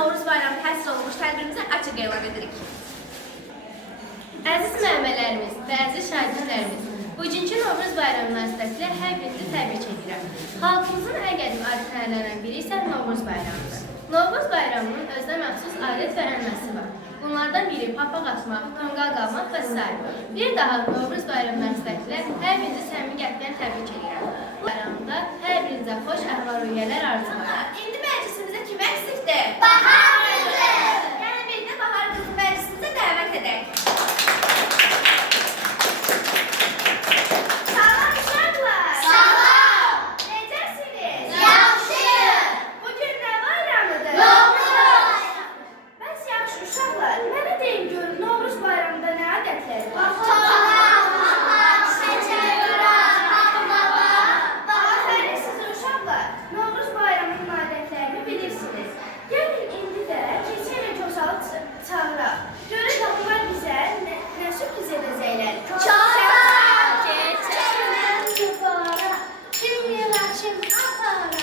Novruz bayramı həsr olunmuş tədbirimizi açıq elan edirik. Əziz müəllimlərimiz və əziz şagirdlərimiz, bugünkü Novruz bayramı münasibətilə hər birinizi təbrik edirəm. Xalqımızın ən qədim adətlərindən biri isə Novruz bayramıdır. Novruz bayramının özünə məxsus adət və ənənəsi var. Bunlardan biri papaq atmaq, tonqal qalmaq və s. Bir daha Novruz bayramı münasibətilə hər birinizi səmimi qəlbdən təbrik edirəm. Bu bayramda hər birinizə xoş əhval-ruhiyyələr arzulayıram. İndi məclisimizə kim əksikdir? Bahar qızı! Yəni bir də Bahar qızı məclisimizə dəvət edək. Salam uşaqlar! Salam! Necəsiniz? Yaxşı! Bugün nə bayramıdır? Novruz! Bəs yaxşı uşaqlar, mənə deyin görün, Novruz bayramında nə adətləri var? Aferin sizə uşaqlar, Novruz bayramının adətlərini bilirsiniz. Gəlin indi də keçi və Kosalı çağıraq. Görək onlar bizə nə sürpriz edəcəklər. Kim yerə, kim atara,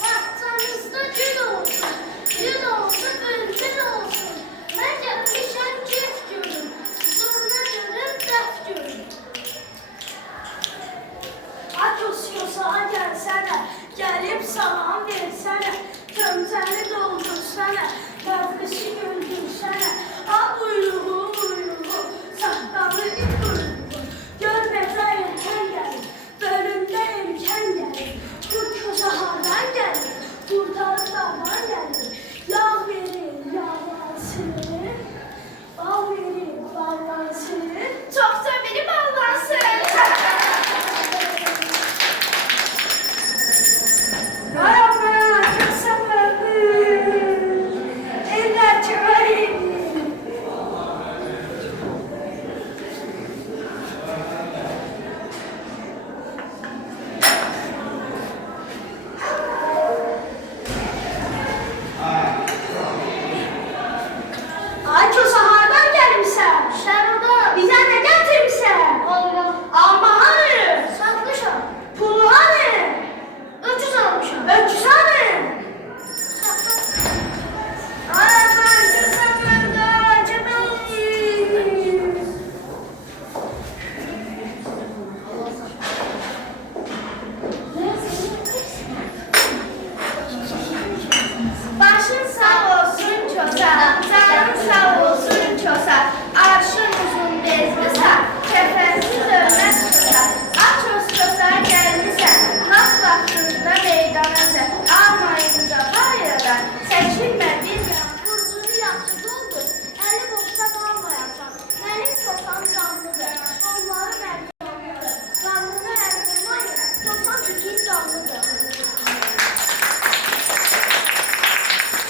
vaxtınızda gül olsun, gül olsun, bülbül olsun. Mən gəlmişəm kef görüm, zurna görüm, dəf görüm. Atos yosağa gəlsənə, gəlib salam versənə, gömcəni doldursənə, qəbrisi güldürsənə, a uyruğu, saxtalı it uyruğu, gör necə imkan gəlir, bölümdə imkan gəlir, bu kösə hardan gəlir, qurtarıb dağdan gəlir, yağ verir, yağlansın, bal verir, ballansın, Çoxca biri bağlansın. Arama, kasabı, eller çöreği. Ay kösahardan gelmişsən. Şərada. Bizə nə gətirmişsən? Allah. Alma hanı? Satmışam. Pulu hanı? Öküz almışam. Öküz hanı? Ay ben kösamında acıdım. Başın sağ olsun Kosa, canın sağ olsun Kosa. Arşın uzun bezmisə, kəfənsiz ölməz Kosa. Aç Kosa gəlmisən, laf vaxtında meydanəsən. Almayınca bayradan, çəkilmə bir yan. Burcunu yaxşı doldur, əli boşda qalmayasan. Mənim kosam canlıdır, onları mərcanlıdır. Canlını əzdirmayın, kosam iki canlıdır.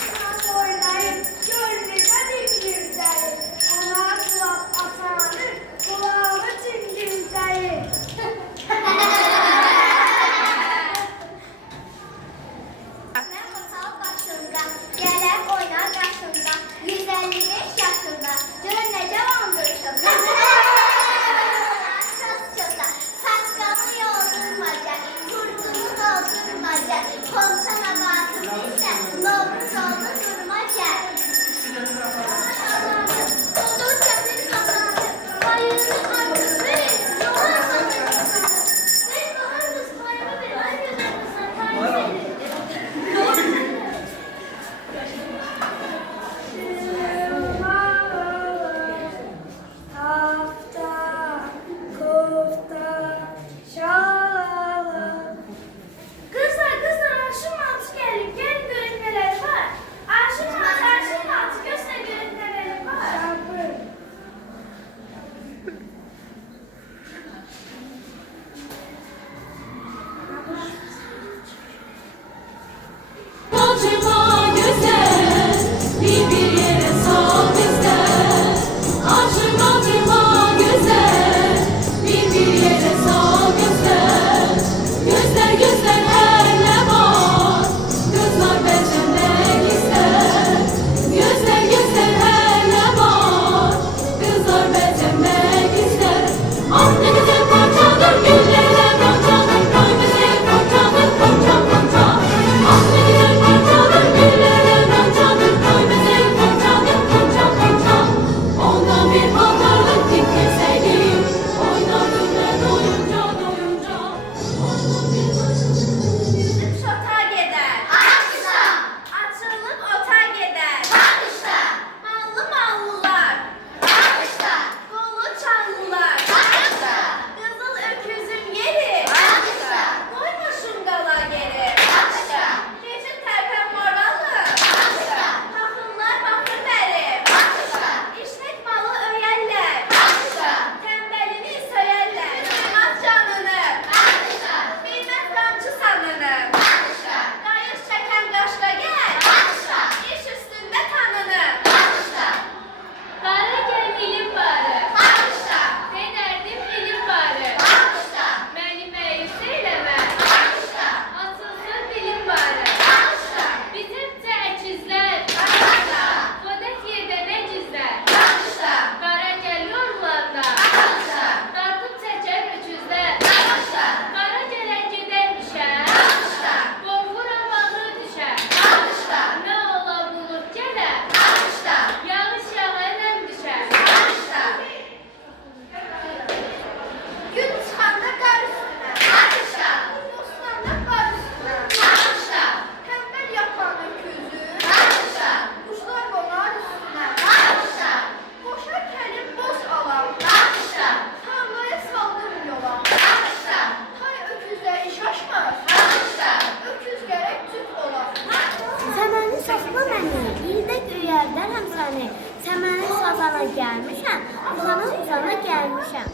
Biraz oynayın, gönlüne dingildəyim. Ona kulaq asanı, kulağı cingildəyim.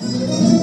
Müzik